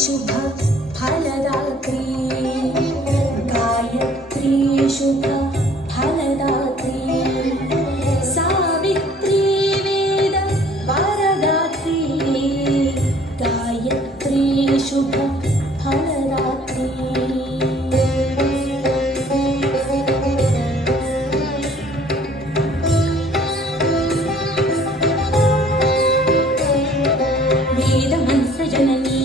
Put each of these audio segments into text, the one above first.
शुभ फलदात्री गायत्री शुभ फलदात्री सावित्री वेद वरदात्री गायत्री शुभ फलदात्री जननी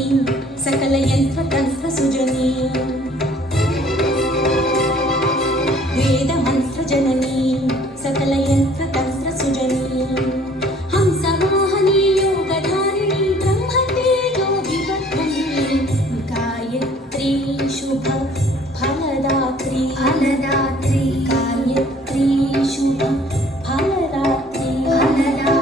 सकल यंत्र तंत्र सुजनी वेद मंत्र जननी सकल यंत्र तंत्र सुजनी हंस वाहनी योगधारिणी ब्रह्म तेजो विवर्धनी गायत्री शुभ फलदात्री फलदात्री गायत्री शुभ फलदात्री फलदात्री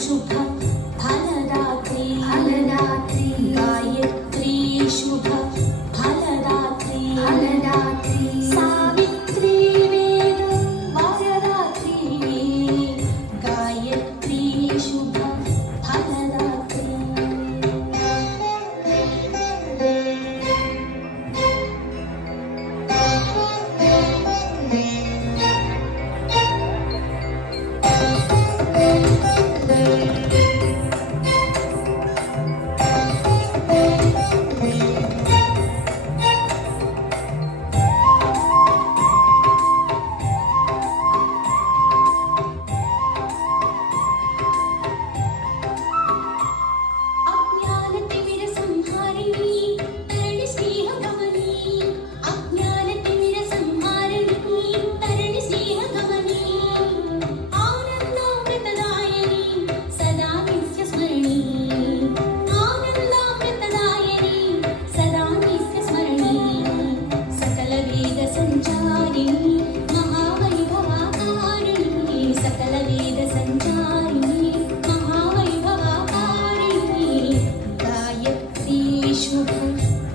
शुभ फलदात्री फलदात्री गायत्री शुभ फलदात्री फलदात्री सावित्री वेद वरदात्री गायत्री शुभ फलदात्री शुभ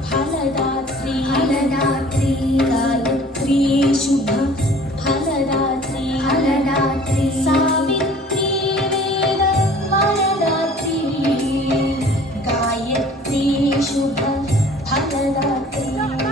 फलदात्री फलदात्री गायत्री शुभ फलदात्री फलदात्री सावित्री वेद वरदात्री गायत्री शुभ फलदात्री